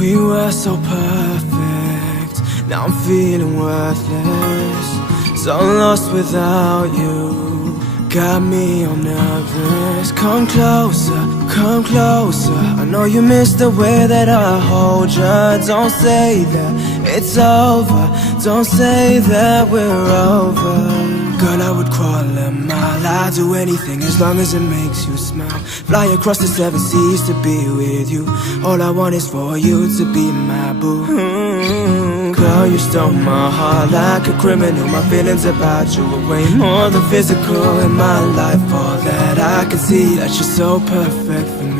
We were so perfect, now I'm feeling worthless. So lost without you, got me all nervous. Come closer, come closer. I know you miss the way that I hold you. Don't say that it's over, don't say that we're over. Girl, I would crawl a mile, I'd do anything as long as it makes you smile. Fly across the 7 seas to be with you. All I want is for you to be my boo. Girl, you stole my heart like a criminal. My feelings about you are way more than physical. In my life, all that I can see, that you're so perfect for me.